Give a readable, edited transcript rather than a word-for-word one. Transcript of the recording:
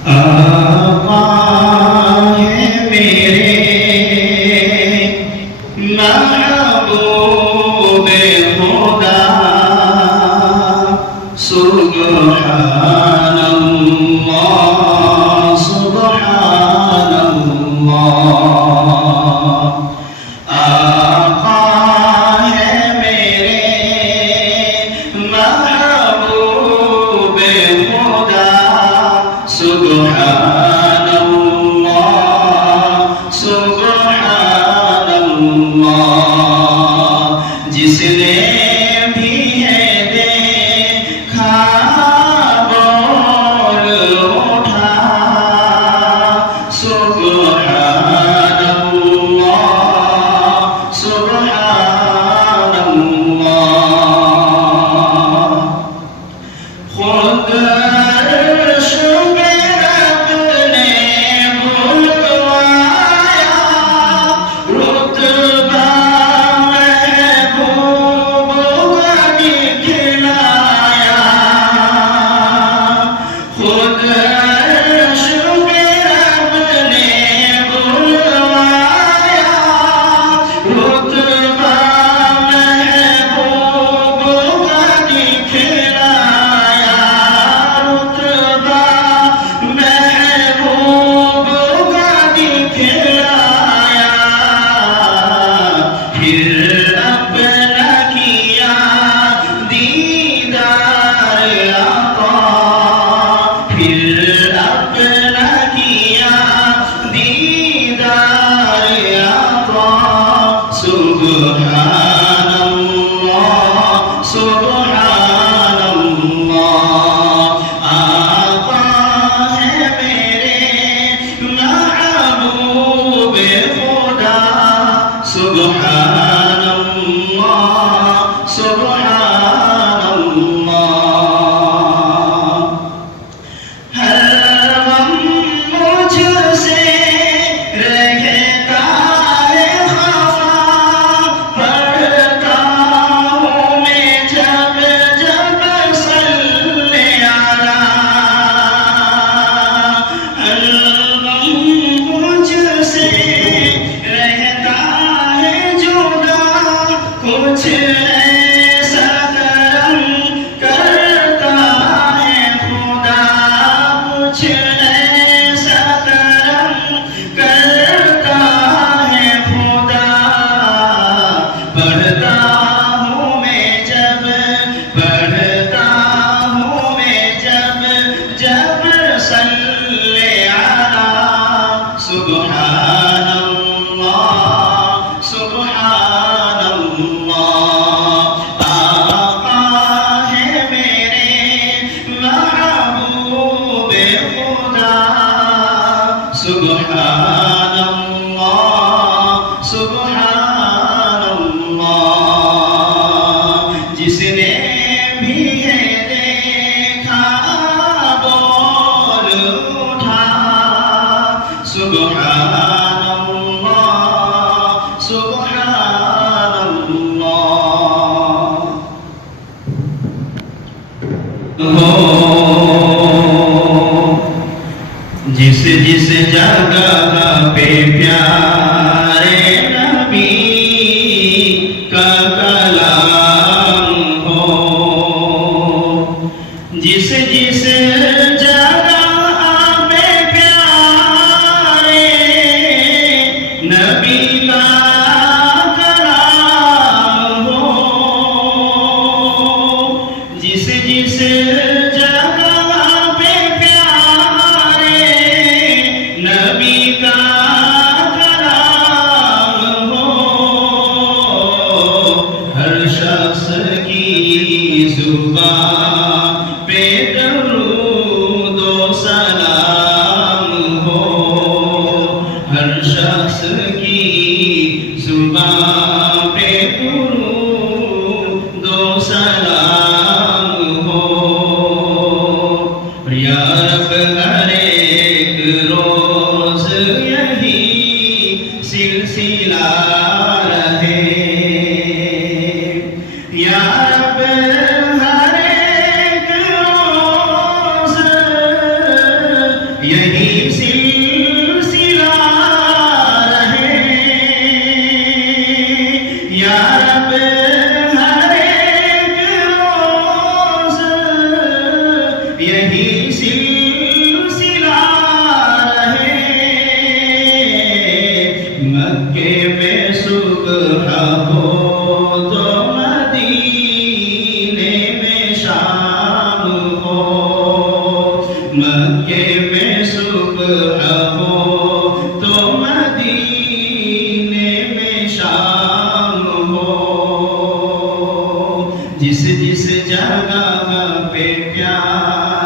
आका है मेरे महबूबे खुदा सुब्हानल्लाह सुब्हानल्लाह। आका है मेरे महबूबे खुदा सुब्हानल्लाह सुब्हानल्लाह। जिसने भी है देखा बोल उठा सुब्हानल्लाह सुब्हानल्लाह। खुद सुब्हानल्लाह सुब्हानल्लाह। आका है मेरे महबूबे खुदा सुब्हानल्लाह सुब्हानल्लाह। हर गम मुझसे रहता है खफा, पढ़ता हूँ मैं जब जब सल्ले आला। हर गम मुझसे रहता है जुदा, कुछ ऐसा करम करता है खुदा, कुछ ऐसा करम करता है खुदा। पढ़ता हूँ मैं जब, पढ़ता हूँ मैं जब जब सल्ले आला सुब्हानल्लाह सुब्हानल्लाह। आका है मेरे महबूबे खुदा सुब्हानल्लाह सुब्हानल्लाह। जिसने भी है देखा बोल उठा सुब्हानल्लाह सुब्हानल्लाह। हो जिस जिस जगह पे प्यारे नबी का कलाम हो, जिस जिस जगह पे प्यारे नबी का कलाम हो, जिस जिस जगह पे प्यारे नबी का कलाम हो, हर शख्स की जुबान पे दरूद व सलाम हो, हर शख्स की जुबान पे दरूद व सलाम हो। या रब हर एक रोज यही सिलसिला रहे, या रब हर एक रोज यही सिलसिला रहे या रब हर एक रोज यही सिलसिला रहे मक्के में सुबह हो तो मदीने में शाम हो मक्के में सुबह हो तो मदीने में शाम हो जिस जिस जगह पे प्यार